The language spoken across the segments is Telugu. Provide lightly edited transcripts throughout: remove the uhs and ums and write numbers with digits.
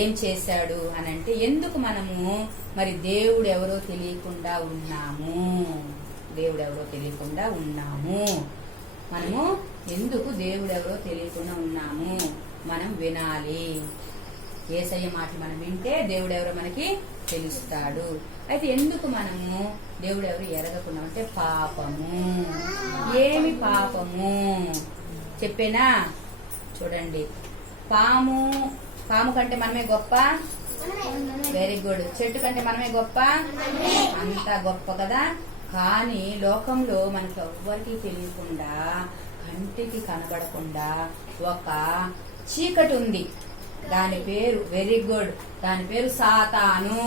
ఏం చేశాడు అని అంటే, ఎందుకు మనము మరి దేవుడు ఎవరో తెలియకుండా ఉన్నాము, దేవుడు ఎవరో తెలియకుండా ఉన్నాము, మనము ఎందుకు దేవుడు ఎవరో తెలియకుండా ఉన్నాము మనం వినాలి. యేసయ్య మాటలు మనం వింటే దేవుడు ఎవరో మనకి తెలుస్తాడు. అయితే ఎందుకు మనము దేవుడు ఎవరు ఎరగకుండా అంటే పాపము. ఏమి పాపము చెప్పేనా? చూడండి, పాము కంటే మనమే గొప్ప. Very good. చెట్టు కంటే మనమే గొప్ప, అంతా గొప్ప కదా. కానీ లోకంలో మనకి ఎవ్వరికి తెలియకుండా, కంటికి కనబడకుండా ఒక చీకటి ఉంది. దాని పేరు, వెరీ గుడ్, దాని పేరు సాతాను.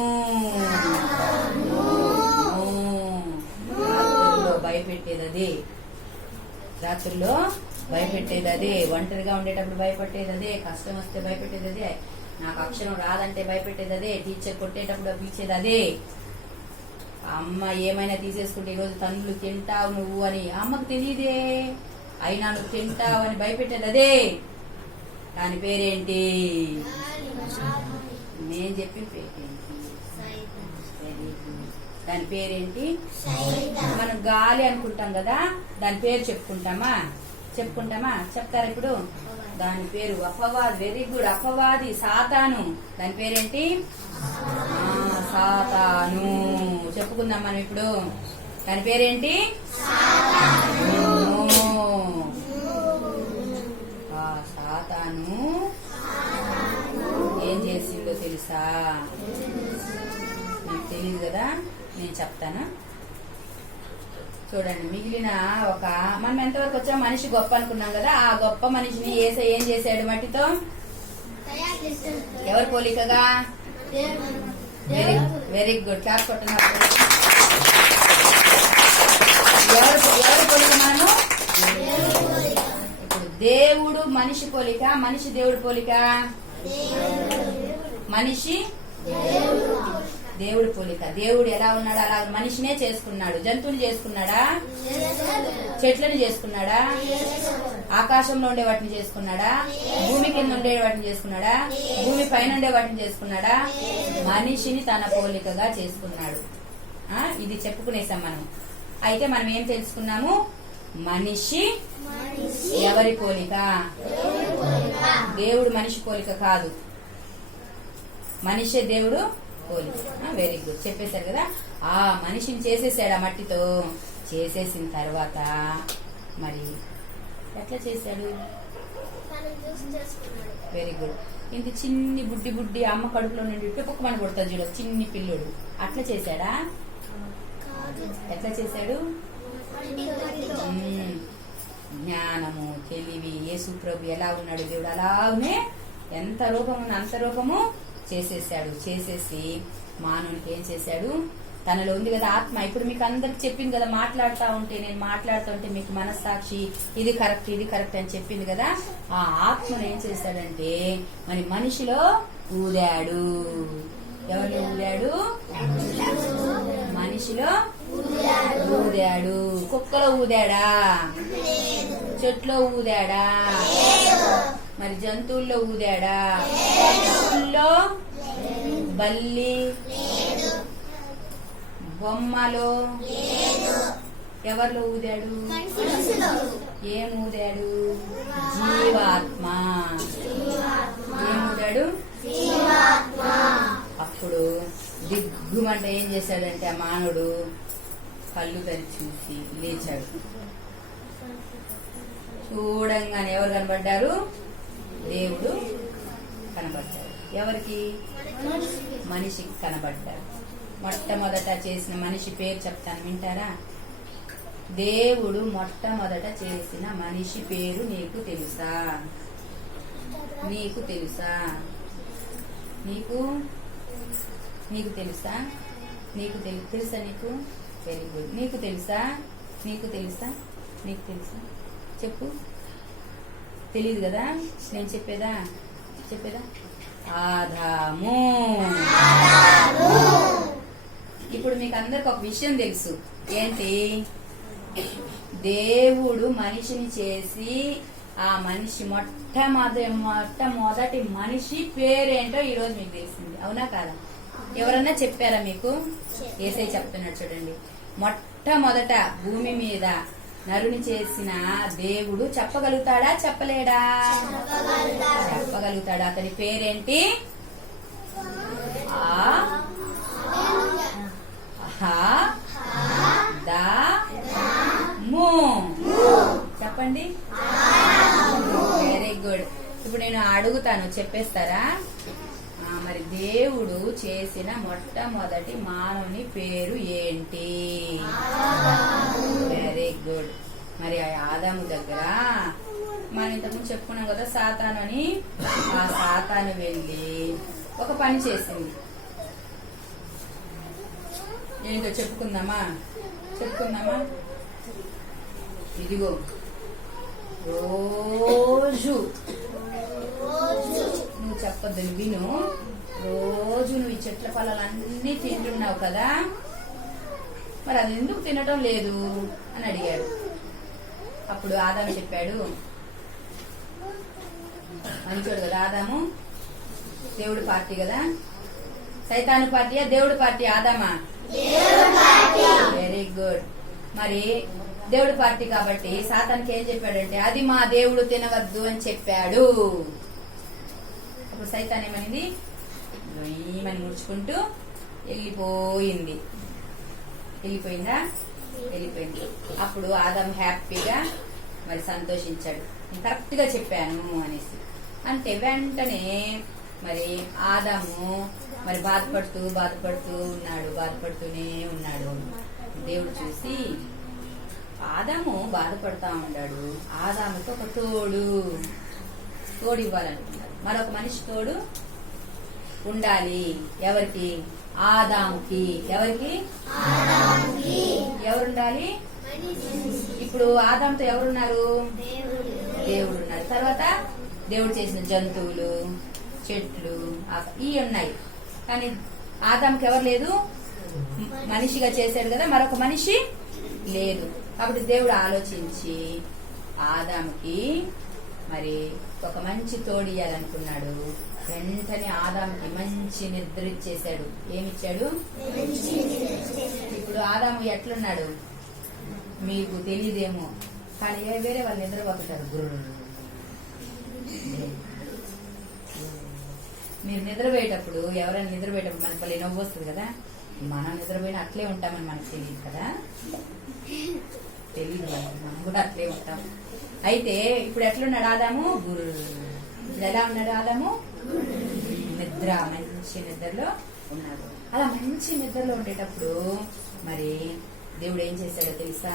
రాత్రుల్లో భయపెట్టేది అదే, రాత్రుల్లో భయపెట్టేది అదే, ఒంటరిగా ఉండేటప్పుడు భయపెట్టేది అదే, కష్టం వస్తే భయపెట్టేది అదే, నాకు అక్షరం రాదంటే భయపెట్టేది అదే, టీచర్ కొట్టేటప్పుడు పిలిచేది అదే. అమ్మ ఏమైనా తీసేసుకుంటే ఈరోజు తన్నులు తింటావు నువ్వు అని అమ్మకు తెలియదే, అయినా నువ్వు తింటావు అని భయపెట్టేది అదే. దాని పేరేంటి? నేను చెప్పిన పేరేంటి? దాని పేరేంటి? మనం గాలి అనుకుంటాం కదా, దాని పేరు చెప్పుకుంటామా? చెప్తారా ఇప్పుడు? దాని పేరు అపవాది. వెరీ గుడ్, అపవాది, సాతాను. దాని పేరేంటి? సాతాను. చెప్పుకుందాం మనం ఇప్పుడు. దాని పేరేంటి? సాతాను ఏం చేసిందో తెలుసా? మీకు తెలియదు కదా, నేను చెప్తాను. చూడండి, మిగిలిన మనం ఎంతవరకు వచ్చాం? మనిషి గొప్ప అనుకున్నాం కదా. ఆ గొప్ప మనిషిని యేసయ్య ఏం చేశాడు? మట్టితో. ఎవరి పోలికగా? వెరీ గుడ్, క్లాప్ కొట్టున్నారు. ఎవరి పోలిక మనము? ఇప్పుడు దేవుడు మనిషి పోలిక, మనిషి దేవుడు పోలిక. మనిషి దేవుడు పోలిక. దేవుడు ఎలా ఉన్నాడు అలా మనిషినే చేసుకున్నాడు. జంతువుని చేసుకున్నాడా? చెట్లను చేసుకున్నాడా? ఆకాశంలో ఉండే వాటిని చేసుకున్నాడా? భూమి కింద ఉండే వాటిని చేసుకున్నాడా? భూమి పైన ఉండే వాటిని చేసుకున్నాడా? మనిషిని తన పోలికగా చేసుకున్నాడు. ఇది చెప్పుకునేసాం మనం. అయితే మనం ఏం తెలుసుకున్నాము? మనిషి ఎవరి పోలిక? దేవుడు మనిషి పోలిక కాదు, మనిషే దేవుడు పోలిక. వెరీ గుడ్, చెప్పేశారు కదా. ఆ మనిషిని చేసేసాడు, ఆ మట్టితో. చేసేసిన తర్వాత మరి ఎట్లా చేశాడు? Very good. ఇంత చిన్ని బుడ్డి అమ్మ కడుపులో నుండి టుపుక్కుమని కొడతాడు చూడ, చిన్ని పిల్లోడు. అట్లా చేశాడా? ఎట్లా చేశాడు? జ్ఞానము, తెలివి, యేసు ప్రభు ఎలా ఉన్నాడు దేవుడు అలానే ఎంత రూపం ఉంది అంత రూపము చేసేసాడు. చేసేసి మానవునికి ఏం చేశాడు? తనలో ఉంది కదా ఆత్మ. ఇప్పుడు మీకు అందరికి చెప్పింది కదా, నేను మాట్లాడుతూ ఉంటే మీకు మనస్సాక్షి ఇది కరెక్ట్ అని చెప్పింది కదా. ఆ ఆత్మను ఏం చేశాడంటే మరి మనిషిలో ఊదాడు. ఎవరిలో ఊదాడు? మనిషిలో ఊదాడు. కుక్కలో ఊదాడా? చెట్లో ఊదాడా? మరి జంతువుల్లో ఊదాడా? పశువుల్లో, బల్లి, బొమ్మలో, ఎవరిలో ఊదాడు? ఏం ఊదాడు? జీవాత్మ. ఏం ఊదాడు? అప్పుడు దిగ్గుమంటే ఏం చేశాడంటే ఆ మానవుడు కళ్ళు తెరిచి చూసి లేచాడు. చూడంగానే ఎవరు కనబడ్డారు? దేవుడు కనబడ్డాడు. ఎవరికి? మనిషికి కనబడ్డాడు. మొట్టమొదట చేసిన మనిషి పేరు చెప్తాను, వింటారా? దేవుడు మొట్టమొదట చేసిన మనిషి పేరు నీకు తెలుసా? నీకు తెలుసా? నీకు తెలుసా? తెలుసా నీకు? Very good. నీకు తెలుసా? చెప్పు. తెలీదు కదా, నేను చెప్పేదా? ఆదాము. ఇప్పుడు మీకు అందరికి ఒక విషయం తెలుసు. ఏంటి? దేవుడు మనిషిని చేసి ఆ మనిషి మొట్టమొదటి మనిషి పేరేంటో ఈ రోజు మీకు తెలిసింది, అవునా కాదా? ఎవరన్నా చెప్పారా మీకు? యేసయ్య చెప్తున్నాడు చూడండి. మొట్టమొదట భూమి మీద నరుని చేసిన దేవుడు చెప్పగలుగుతాడా చెప్పలేడా? చెప్పగలుగుతాడా. అతని పేరేంటి? చెప్పండి. Very good. ఇప్పుడు నేను అడుగుతాను, చెప్పేస్తారా? మరి దేవుడు చేసిన మొట్టమొదటి మానవుని పేరు ఏంటి? Very good. మరి ఆ ఆదాము దగ్గర మనం ఇంతకుముందు చెప్పుకున్నాం కదా సాతాను అని. ఆ సాతాను వెళ్ళి ఒక పని చేసింది. ఏంటో చెప్పుకుందామా? ఇదిగో రోజు నువ్వు చెప్పొద్దు, విను. రోజు నువ్వు ఈ చెట్ల ఫలాలన్నీ తింటున్నావు కదా, మరి అది ఎందుకు తినటం లేదు అని అడిగాడు. అప్పుడు ఆదాము చెప్పాడు, మంచోడు కదా ఆదాము, దేవుడు పార్టీ కదా. సైతాను పార్టీయా దేవుడు పార్టీ ఆదామా? Very good. మరి దేవుడు పార్టీ కాబట్టి సాతానికి ఏం చెప్పాడంటే అది మా దేవుడు తినవద్దు అని చెప్పాడు. అప్పుడు సైతాన్ ఏమనింది? ఏమని ముడుచుకుంటూ వెళ్ళిపోయిందా? వెళ్ళిపోయింది. అప్పుడు ఆదాము హ్యాపీగా మరి సంతోషించాడు, నేను కరెక్ట్ గా చెప్పాను అనేసి. అంటే వెంటనే మరి ఆదాము మరి బాధపడుతూనే ఉన్నాడు. దేవుడు చూసి ఆదాము బాధపడతా ఉన్నాడు, ఆదాముకి ఒక తోడు ఇవ్వాలనుకున్నాడు. మరొక మనిషి తోడు ఉండాలి. ఎవరికి? ఆదాముకి. ఎవరికి? ఎవరుండాలి? ఇప్పుడు ఆదాముతో ఎవరున్నారు? దేవుడు ఉన్నారు. తర్వాత దేవుడు చేసిన జంతువులు, చెట్లు ఇవి ఉన్నాయి. కానీ ఆదాముకి ఎవరు లేదు? మనిషిగా చేశాడు కదా, మరొక మనిషి లేదు. కాబట్టి దేవుడు ఆలోచించి ఆదాముకి మరి ఒక మంచి తోడు ఇయ్యాలనుకున్నాడు. వెంటనే ఆదాముకి మంచి నిద్ర ఇచ్చేశాడు. ఏమిచ్చాడు? ఇప్పుడు ఆదాము ఎట్లున్నాడు మీకు తెలియదేమో, కానీ వేరే వాళ్ళు నిద్రపోతుంటారు. మీరు నిద్రపోయేటప్పుడు, ఎవరైనా నిద్రపోయేటప్పుడు మనకి పల్లె నవ్వు వస్తుంది కదా, మనం నిద్రపోయినా అట్లే ఉంటామని మనకు తెలియదు కదా. తెలియదు, మనం కూడా అట్లే ఉంటాం. అయితే ఇప్పుడు ఎట్లున్నాడు ఆదాము? ఇప్పుడు ఎలా ఉన్నాడు ఆదాము? మంచి నిద్రలో ఉన్నాడు. అలా మంచి నిద్రలో ఉండేటప్పుడు మరి దేవుడు ఏం చేశాడో తెలుసా?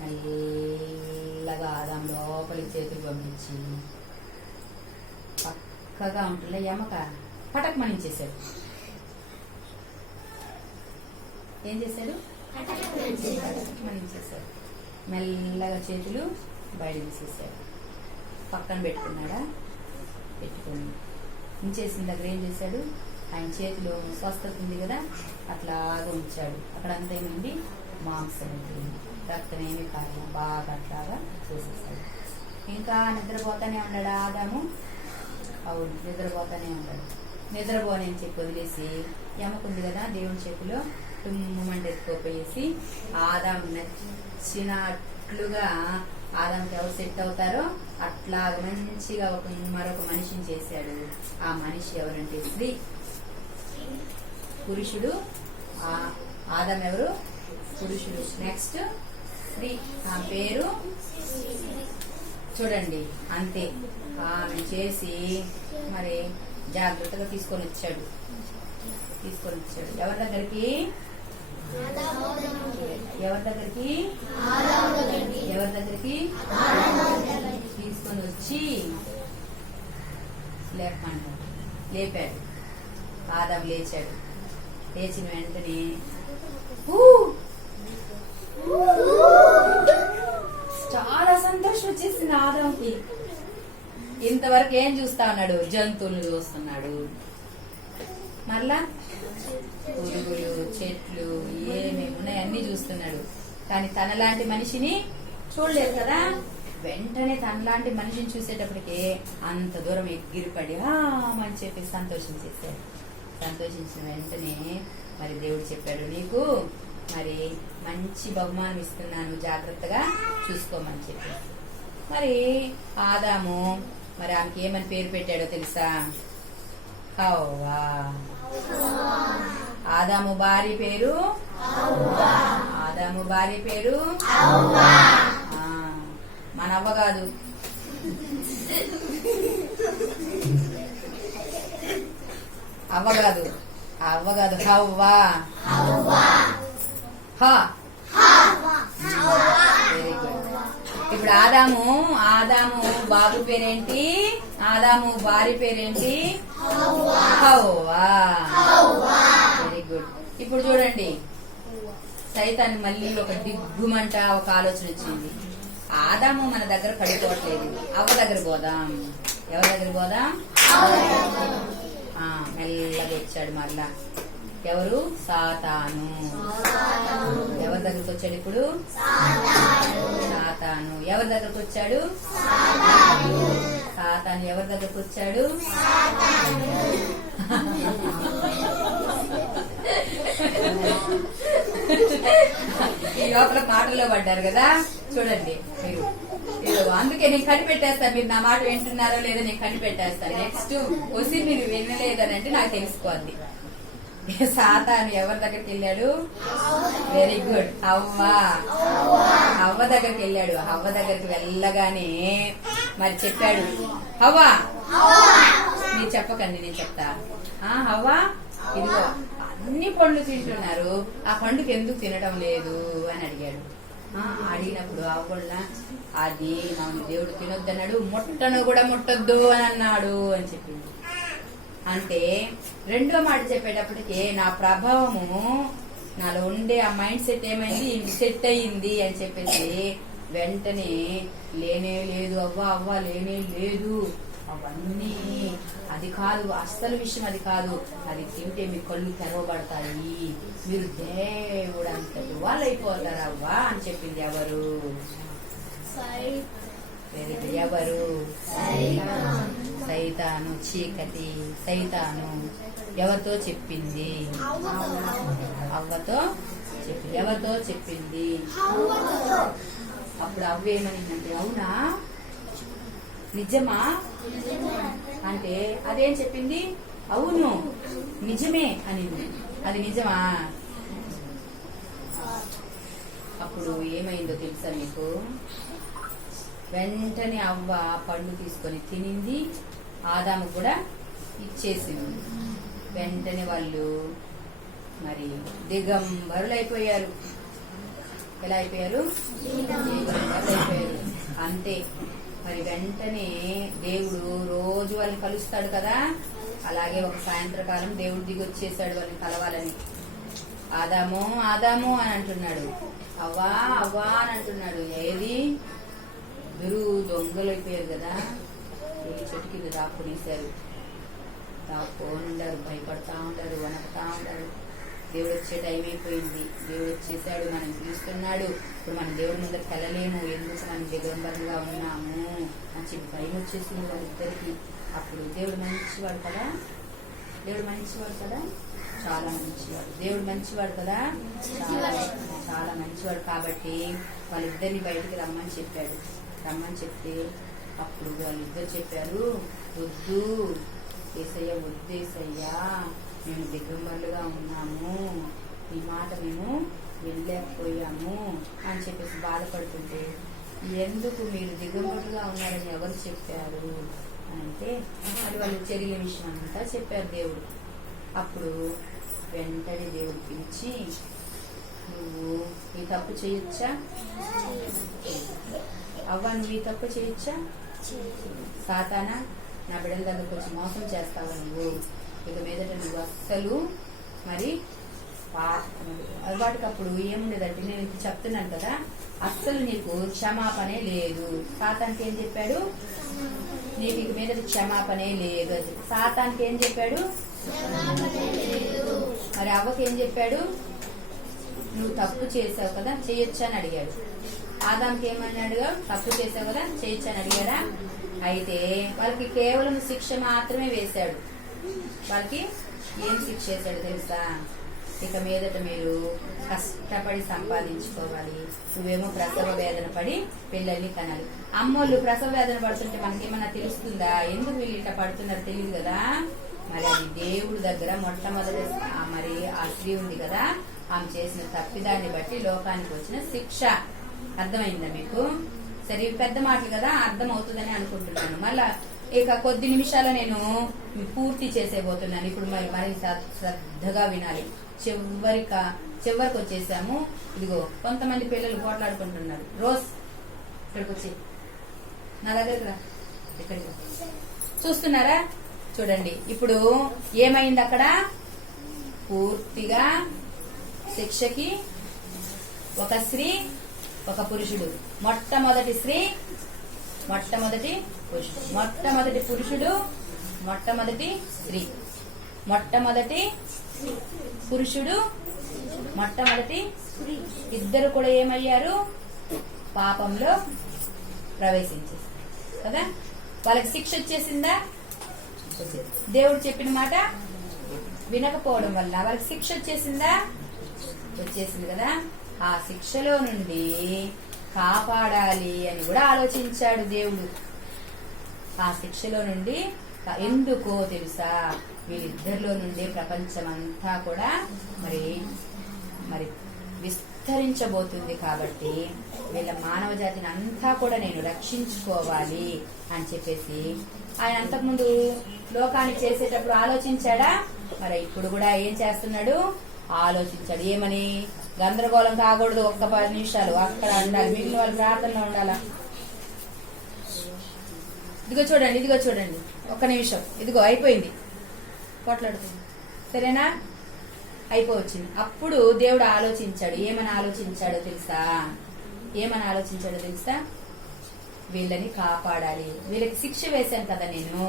మెల్లగా ఆదాం లోపలికి చేతులు పంపించి పక్కగా ఉంటుండే ఎమక పటక్ మనించేశాడు. ఏం చేశాడు? మనించేశాడు. మెల్లగా చేతులు బయట తీసేశాడు. పక్కన పెట్టుకున్నాడా? పెట్టుకుని ఉంచేసిన దగ్గర ఏం చేశాడు? ఆయన చేతిలో స్వస్థత ఉంది కదా, అట్లాగా ఉంచాడు. అక్కడంతా ఏమైంది? మాంసం ఉంటుంది, రక్తం ఏమి కాదు, బాగా అట్లాగా చేసేసాడు. ఇంకా నిద్రపోతానే ఉన్నాడు ఆదాము. అవును, నిద్రపోతానే ఉన్నాడు. నిద్రపోనని చెప్పి వదిలేసి ఎమకుంది కదా దేవుని చేతిలో తుమ్మంటే ఎత్తుకోపోయేసి ఆదాము నచ్చినట్లుగా ఆదాంకి ఎవరు సెట్ అవుతారో అట్లా మంచిగా మరొక మనిషిని చేశాడు. ఆ మనిషి ఎవరంటే స్త్రీ. పురుషుడు ఆదాం ఎవరు? పురుషుడు. నెక్స్ట్ స్త్రీ, ఆ పేరు చూడండి. అంతే, ఆమె చేసి మరి జాగ్రత్తగా తీసుకొని వచ్చాడు. ఎవరి దగ్గరికి? తీసుకొని వచ్చి లేపాడు. ఆదాం లేచాడు. లేచిన వెంటనే చాలా సంతోషం వచ్చేసింది ఆదాంకి. ఇంతవరకు ఏం చూస్తా ఉన్నాడు? జంతువులు చూస్తున్నాడు. మళ్ళా పురుగులు, చెట్లు ఏమేమి ఉన్నాయి అన్ని చూస్తున్నాడు. కానీ తనలాంటి మనిషిని చూడలేదు కదా. వెంటనే తనలాంటి మనిషిని చూసేటప్పటికే అంత దూరం ఎగిరిపడి అని చెప్పి సంతోషించేశాడు. సంతోషించిన వెంటనే మరి దేవుడు చెప్పాడు, నీకు మరి మంచి బహుమానం ఇస్తున్నాను, జాగ్రత్తగా చూసుకోమని చెప్పి. మరి ఆదాము మరి ఆమెకి ఏమని పేరు పెట్టాడో తెలుసా? హవ్వా. ఆదాము భార్య పేరు ఆదాము భార్య పేరు మన అవ్వ కాదు. అవ్వ కాదు హవ్వా. Very good. ఇప్పుడు ఆదాము బాబు పేరేంటి? ఆదాము భార్య పేరేంటి? హవ్వా. Very good. ఇప్పుడు చూడండి, సైతాన్ని మళ్ళీ ఒక దిగ్గుమంట ఒక ఆలోచన వచ్చింది. ఆదాము మన దగ్గర పడిపోవట్లేదు, అవ్వ దగ్గర పోదాం. ఎవరి దగ్గర పోదాం? మెల్లగా వచ్చాడు మళ్ళా. ఎవరు? సాతాను. ఎవరి దగ్గరకు వచ్చాడు ఇప్పుడు? సాతాను. ఎవరి దగ్గరకు వచ్చాడు? సాతాను ఎవరి దగ్గరకు వచ్చాడు? ఈ లోపల మాటల్లో పడ్డారు కదా, చూడండి మీరు. అందుకే నేను కనిపెట్టేస్తాను, మీరు నా మాట వింటున్నారో లేదో నేను కనిపెట్టేస్తాను. నెక్స్ట్ వచ్చి మీరు వినలేదనంటే నాకు తెలిసిపోద్ది. సాతాను ఎవరి దగ్గరికి వెళ్ళాడు? వెరీ గుడ్, హవ్వ దగ్గరికి వెళ్ళాడు. హవ్వ దగ్గరికి వెళ్ళగానే మరి చెప్పాడు, హవ్వా మీరు చెప్పకండి, నేను చెప్తా. హవ్వా ఇదిగో అన్ని పండ్లు తింటున్నారు, ఆ పండుకి ఎందుకు తినడం లేదు అని అడిగాడు. అడిగినప్పుడు అవ్వళ్ళ అది మనం దేవుడు తినొద్దన్నాడు, ముట్టను కూడా ముట్టొద్దు అని అన్నాడు అని చెప్పింది. అంటే రెండో మాట చెప్పేటప్పటికే నా ప్రభావము నాలో ఉండే ఆ మైండ్ సెట్ ఏమైంది, సెట్ అయ్యింది అని చెప్పేసి వెంటనే లేనే లేదు అవ్వ లేనే లేదు, అవన్నీ అది కాదు, అస్సలు విషయం అది కాదు, అది తింటే మీ కళ్ళు తెరవబడతాయి, మీరు దేవుడు అంతటి వాళ్ళు అయిపోతారు అవ్వా అని చెప్పింది. ఎవరు? ఎవరు? సైతాను. చీకటి సైతాను. ఎవరితో చెప్పింది? అవ్వతో చెప్పింది. ఎవరితో చెప్పింది? అప్పుడు అవ్వ ఏమనిందంటే, అవునా నిజమా అంటే అదేం చెప్పింది? అవును నిజమే అనింది. అది నిజమా? అప్పుడు ఏమైందో తెలుసా మీకు? వెంటనే అవ్వ పండు తీసుకొని తినింది, ఆదాము కూడా ఇచ్చేసింది. వెంటనే వాళ్ళు మరి దిగంబరులు అయిపోయారు. ఎలా అయిపోయారు? దిగంబరులు అయిపోయారు. అంతే. మరి వెంటనే దేవుడు రోజు వాళ్ళని కలుస్తాడు కదా, అలాగే ఒక సాయంత్రకాలం దేవుడు దిగి వచ్చేసాడు వాళ్ళని కలవాలని. ఆదాము ఆదాము అని అంటున్నాడు, అవ్వా అవ్వా అని అంటున్నాడు. ఏది? ఇద్దరు దొంగలు అయిపోయారు కదా, ఈ చెట్టు కింద దాక్కునేశారు. దాక్కోనుండారు, భయపడతా ఉంటారు, వణకుతా ఉంటారు. దేవుడు వచ్చే టైం అయిపోయింది, దేవుడు వచ్చేసాడు, మనం పిలుస్తున్నాడు, ఇప్పుడు మనం దేవుడి ముందరికి వెళ్ళలేము, ఎందుకు మనం దిగంబరంగా ఉన్నాము అని చెప్పి భయం వచ్చేసింది వాళ్ళిద్దరికి. అప్పుడు దేవుడు మంచివాడు కదా, దేవుడు మంచివాడు కదా, చాలా మంచివాడు. దేవుడు మంచివాడు కదా, చాలా మంచివాడు. కాబట్టి వాళ్ళిద్దరిని బయటికి రమ్మని చెప్పాడు. రమ్మని చెప్తే అప్పుడు వాళ్ళిద్దరు చెప్పారు, వద్దు ఏసయ్య, వద్దు ఏసయ్యా, మేము దిగంబరులుగా ఉన్నాము, ఈ మాట మేము వెళ్ళలేకపోయాము అని చెప్పేసి బాధపడుతుంటే, ఎందుకు మీరు దిగంబరులుగా ఉన్నారని ఎవరు చెప్పారు అంటే అది వాళ్ళు జరిగిన విషయం అంతా చెప్పారు దేవుడు. అప్పుడు వెంటనే దేవుడు పిలిచి, నువ్వు ఈ తప్పు చేయొచ్చా అవ్వ, నువ్వు ఈ తప్పు చేయొచ్చా? సాతానా, నా బిడ్డల దగ్గరకు వచ్చి మోసం చేస్తావా నువ్వు? ఇక మీదట నువ్వు అస్సలు మరి వాటికప్పుడు ఏముండేదంటే, నేను ఇది చెప్తున్నాను కదా, అస్సలు నీకు క్షమాపణే లేదు. సాతానికి ఏం చెప్పాడు? నీకు ఇక మీద క్షమాపణే లేదు అని చెప్పి. సాతానికి ఏం చెప్పాడు? మరి అవ్వకి ఏం చెప్పాడు? నువ్వు తప్పు చేసావు కదా, చేయొచ్చా అని అడిగాడు. ఆదాంకి ఏమన్నాడు? తప్పు చేసావు కదా, చేయొచ్చని అడిగాడా? అయితే వాళ్ళకి కేవలం శిక్ష మాత్రమే వేశాడు. వాళ్ళకి ఏం శిక్ష వేశాడు తెలుసా? ఇక మీదట మీరు కష్టపడి సంపాదించుకోవాలి, నువ్వేమో ప్రసవ వేదన పడి పిల్లల్ని కనాలి. అమ్మోళ్ళు ప్రసవ వేదన పడుతుంటే మనకేమన్నా తెలుస్తుందా? ఎందుకు వీళ్ళు ఇట్లా పడుతున్నారు తెలియదు కదా. మరి అది దేవుడి దగ్గర మొట్టమొదటి మరి ఆ స్త్రీ ఉంది కదా, ఆమె చేసిన తప్పిదాన్ని బట్టి లోకానికి వచ్చిన శిక్ష. అర్థమైందా మీకు? సరే, పెద్ద మాటలు కదా, అర్థం అవుతుందని అనుకుంటున్నాను. మళ్ళా ఇక కొద్ది నిమిషాలు నేను పూర్తి చేసేబోతున్నాను. ఇప్పుడు మరి శ్రద్ధగా వినాలి. చివరికి వచ్చేసాము. ఇదిగో కొంతమంది పిల్లలు పోట్లాడుకుంటున్నారు. రోజ్ ఇక్కడికి వచ్చి నా దగ్గరికి రా. ఇక్కడికి చూస్తున్నారా? చూడండి ఇప్పుడు ఏమైంది అక్కడ. పూర్తిగా శిక్షకి ఒక స్త్రీ ఒక పురుషుడు. మొట్టమొదటి స్త్రీ మొట్టమొదటి పురుషుడు, మొట్టమొదటి పురుషుడు మొట్టమొదటి స్త్రీ, మొట్టమొదటి పురుషుడు మొట్టమొదటి ఇద్దరు కూడా ఏమయ్యారు? పాపంలో ప్రవేశించేసి కదా. వాళ్ళకి శిక్ష వచ్చేసిందా? దేవుడు చెప్పిన మాట వినకపోవడం వల్ల వాళ్ళకి శిక్ష వచ్చేసిందా? వచ్చేసింది కదా. ఆ శిక్షలో నుండి కాపాడాలి అని కూడా ఆలోచించాడు దేవుడు. ఆ శిక్షలో నుండి ఎందుకో తెలుసా? వీళ్ళిద్దరిలో నుండి ప్రపంచమంతా కూడా మరి మరి విస్తరించబోతుంది కాబట్టి వీళ్ళ మానవ జాతిని అంతా కూడా నేను రక్షించుకోవాలి అని చెప్పేసి ఆయన అంతకుముందు లోకాన్ని చేసేటప్పుడు ఆలోచించాడా? మరి ఇప్పుడు కూడా ఏం చేస్తున్నాడు? ఆలోచించాడు. ఏమని? గందరగోళం కాకూడదు, ఒక్క 10 నిమిషాలు అక్కడ ఉండాలి, మిగిలిన వాళ్ళు ప్రార్థనలో ఉండాలా. ఇదిగో చూడండి, ఇదిగో చూడండి, ఒక్క నిమిషం, ఇదిగో అయిపోయింది, కొట్లాడుతుంది. సరేనా? అయిపోవచ్చింది. అప్పుడు దేవుడు ఆలోచించాడు. ఏమని ఆలోచించాడో తెలుసా? ఏమని ఆలోచించాడో తెలుసా? వీళ్ళని కాపాడాలి, వీళ్ళకి శిక్ష వేశాను కదా నేను,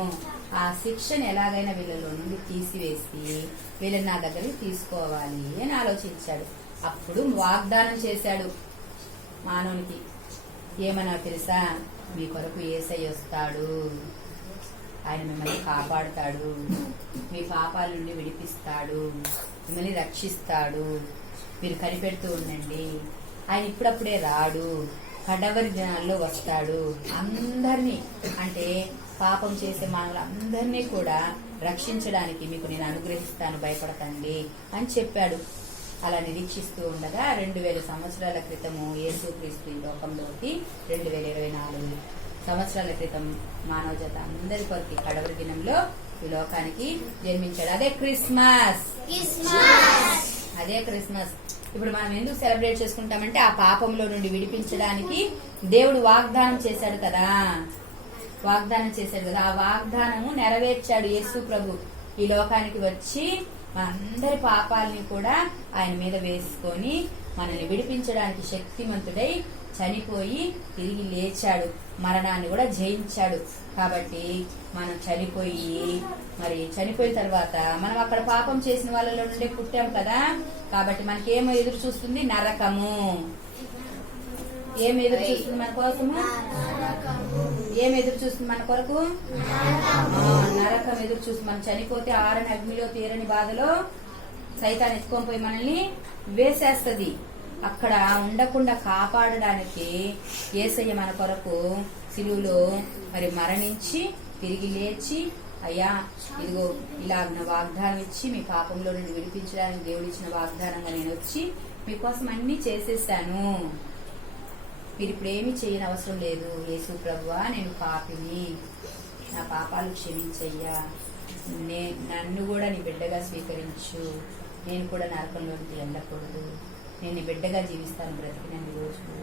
ఆ శిక్షను ఎలాగైనా వీళ్ళలో నుండి తీసివేసి వీళ్ళని నా దగ్గరికి తీసుకోవాలి అని ఆలోచించాడు. అప్పుడు వాగ్దానం చేశాడు మానవునికి. ఏమన్నా తెలుసా? మీ కొరకు యేసయ్య వస్తాడు, ఆయన మిమ్మల్ని కాపాడుతాడు, మీ పాపాల నుండి విడిపిస్తాడు, మిమ్మల్ని రక్షిస్తాడు, మీరు కనిపెడుతూ ఉండండి, ఆయన ఇప్పుడప్పుడే రాడు, కడవరి దినాల్లో వస్తాడు, అందరినీ అంటే పాపం చేసే మానవులందరినీ కూడా రక్షించడానికి మీకు నేను అనుగ్రహిస్తాను, భయపడకండి అని చెప్పాడు. అలా నిరీక్షిస్తూ ఉండగా 2000 సంవత్సరాల క్రితము యేసుక్రీస్తు ఈ లోకంలోకి 2024 సంవత్సరాల క్రితం మానవ జాత అందరి కొరకు కడవరి దినంలో ఈ లోకానికి జన్మించాడు. అదే క్రిస్మస్. అదే క్రిస్మస్. ఇప్పుడు మనం ఎందుకు సెలబ్రేట్ చేసుకుంటామంటే ఆ పాపంలో నుండి విడిపించడానికి దేవుడు వాగ్దానం చేశాడు కదా. ఆ వాగ్దానము నెరవేర్చాడు యేసు ప్రభు. ఈ లోకానికి వచ్చి మనందరి పాపాలని కూడా ఆయన మీద వేసుకొని మనల్ని విడిపించడానికి శక్తిమంతుడై చనిపోయి తిరిగి లేచాడు, మరణాన్ని కూడా జయించాడు. కాబట్టి మనం చనిపోయిన తర్వాత మనం అక్కడ పాపం చేసిన వాళ్ళలో నుండి పుట్టాం కదా. కాబట్టి మనకేమో ఎదురు చూస్తుంది? నరకము. ఏం ఎదురు చూస్తుంది మన కోసము? ఏం ఎదురు చూస్తుంది మన కొరకు? నరకం ఎదురు చూస్తుంది. మనం చనిపోతే ఆరని అగ్నిలో తీరని బాధలో సైతాన్ ఎత్తుకొని పోయి మనల్ని వేసేస్తది. అక్కడ ఉండకుండా కాపాడడానికి యేసయ్య మన కొరకు సిలువలో మరి మరణించి తిరిగి లేచి, అయ్యా ఇదిగో ఇలాగ వాగ్దానం ఇచ్చి మీ పాపంలో నుండి విడిపించడానికి దేవుడు ఇచ్చిన వాగ్దానంగా నేను వచ్చి మీకోసం అన్ని చేసేసాను, మీరు ఇప్పుడు ఏమీ చేయని అవసరం లేదు, యేసు ప్రభువా నేను పాపిని, నా పాపాలు క్షమించయ్యా, నన్ను కూడా నీ బిడ్డగా స్వీకరించు, నేను కూడా నరకంలోకి వెళ్ళకూడదు, నేను నీ బిడ్డగా జీవిస్తాను బ్రతికినన్ని రోజులు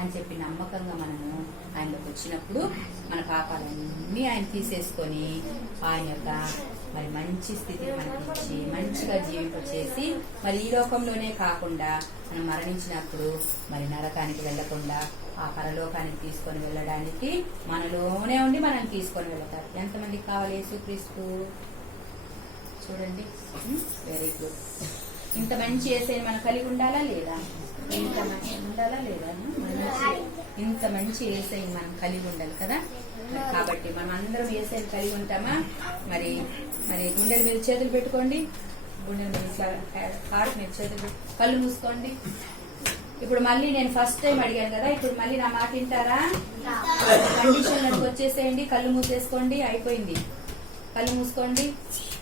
అని చెప్పి నమ్మకంగా మనము ఆయనలోకి వచ్చినప్పుడు మన పాపాలన్నీ ఆయన తీసేసుకొని ఆయన యొక్క మరి మంచి స్థితిని మనకి ఇచ్చి మంచిగా జీవింపచేసి మరి ఈ లోకంలోనే కాకుండా మనం మరణించినప్పుడు మరి నరకానికి వెళ్లకుండా ఆ పరలోకానికి తీసుకొని వెళ్ళడానికి మనలోనే ఉండి మనం తీసుకొని వెళ్తారు. ఎంతమందికి కావాలి యేసుక్రీస్తు? చూడండి, వెరీ గుడ్. ఇంత మంచి యేసయ్యని మనం కలిగి ఉండాలా లేదా? ఇంత మంచి ఉండాలా లేదా? ఇంత మంచి యేసయ్యని మనం కలిగి ఉండాలి కదా. కాబట్టి మనం అందరం యేసయ్యని కలిగి ఉంటామా? మరి మరి గుండెల మీద చేతులు పెట్టుకోండి. గుండెల మీద హార్ట్ మీద చేతులు, కళ్ళు మూసుకోండి. ఇప్పుడు మళ్ళీ నేను ఫస్ట్ టైం అడిగాను కదా, ఇప్పుడు మళ్ళీ నా మాట వింటారా? కండిషన్లకు వచ్చేసేయండి. కళ్ళు మూసేసుకోండి. అయిపోయింది. కళ్ళు మూసుకోండి.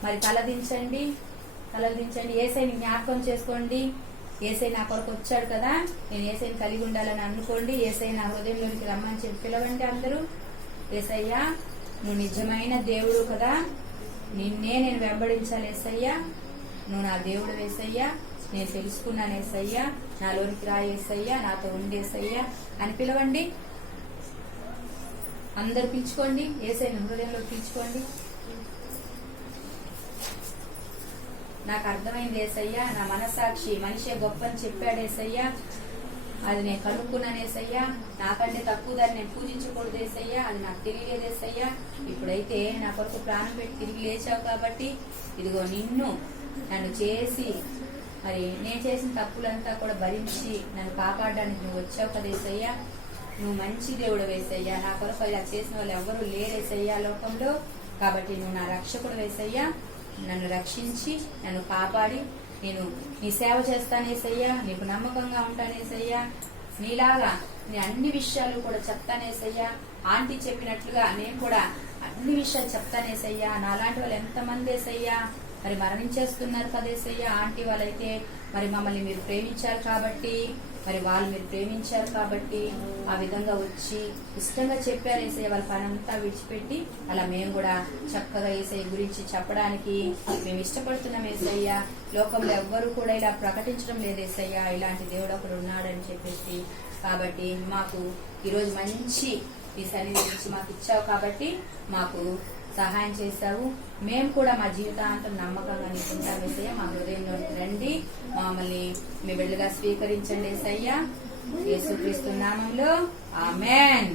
మరి తల దించండి. తలలు దించండి. యేసయ్యని జ్ఞాపకం చేసుకోండి. యేసయ్య నా కొరకు వచ్చాడు కదా, నేను యేసయ్యని కలిగి ఉండాలని అనుకోండి. యేసయ్య నా హృదయంలోనికి రమ్మని చెప్పి పిలవండి అందరూ. యేసయ్య, నువ్వు నిజమైన దేవుడు కదా, నిన్నే నేను వెంబడించాలి యేసయ్య. నువ్వు నా దేవుడు యేసయ్య, నేను తెలుసుకున్నాను యేసయ్య, నాలోనికి రా యేసయ్య, నాతో ఉండేసయ్య అని పిలవండి. అందరు పిలుచుకోండి. యేసయ్యని హృదయంలో పిలుచుకోండి. నాకు అర్థమైంది యేసయ్య, నా మనసాక్షి మనిషే గొప్ప అని చెప్పాడు యేసయ్య, అది నేను కనుక్కున్నాను యేసయ్య. నాకంటే తక్కువ దాన్ని నేను పూజించకూడదు యేసయ్య, అది నాకు తెలియలేదు యేసయ్య. ఇప్పుడైతే నా కొరకు ప్రాణం పెట్టి తిరిగి లేచావు కాబట్టి ఇదిగో నన్ను చేసి మరి నేను చేసిన తప్పులంతా కూడా భరించి నన్ను కాపాడడానికి నువ్వు వచ్చావు కదా యేసయ్య. నువ్వు మంచి దేవుడు యేసయ్య. నా కొరకు ఇలా చేసిన వాళ్ళు ఎవరు లేరు యేసయ్య లోకంలో. కాబట్టి నువ్వు నా రక్షకుడు యేసయ్య. నన్ను రక్షించి నన్ను కాపాడి నేను నీ సేవ చేస్తాను యేసయ్య. నీకు నమ్మకంగా ఉంటాను యేసయ్య. నీలాగా నేను అన్ని విషయాలు కూడా చెప్తాను యేసయ్య. ఆంటీ చెప్పినట్లుగా నేను కూడా అన్ని విషయాలు చెప్తాను యేసయ్య. నాలాంటి వాళ్ళు ఎంతమంది యేసయ్య మరి మరణించేస్తున్నారు కదా యేసయ్య. ఆంటీ వాళ్ళైతే మరి మమ్మల్ని మీరు ప్రేమించారు కాబట్టి, మరి వాళ్ళు మీరు ప్రేమించారు కాబట్టి ఆ విధంగా వచ్చి ఇష్టంగా చెప్పారు యేసయ్య. వాళ్ళ పని అంతా విడిచిపెట్టి అలా మేము కూడా చక్కగా యేసయ్య గురించి చెప్పడానికి మేము ఇష్టపడుతున్నాం యేసయ్య. లోకంలో ఎవ్వరూ కూడా ఇలా ప్రకటించడం లేదు యేసయ్య, ఇలాంటి దేవుడు ఒకడు ఉన్నాడని చెప్పేసి. కాబట్టి మాకు ఈరోజు మంచి ఈ సన్నిధి నుంచి మాకు ఇచ్చావు కాబట్టి మాకు సహాయం చేశావు. మేము కూడా మా జీవితాంతం నమ్మకంగా నీకుంటాం యేసయ్య. మా హృదయంలోకి రండి, మమ్మల్ని మీ బిడ్డలుగా స్వీకరించండి యేసయ్య. యేసుక్రీస్తు నామములో ఆమేన్.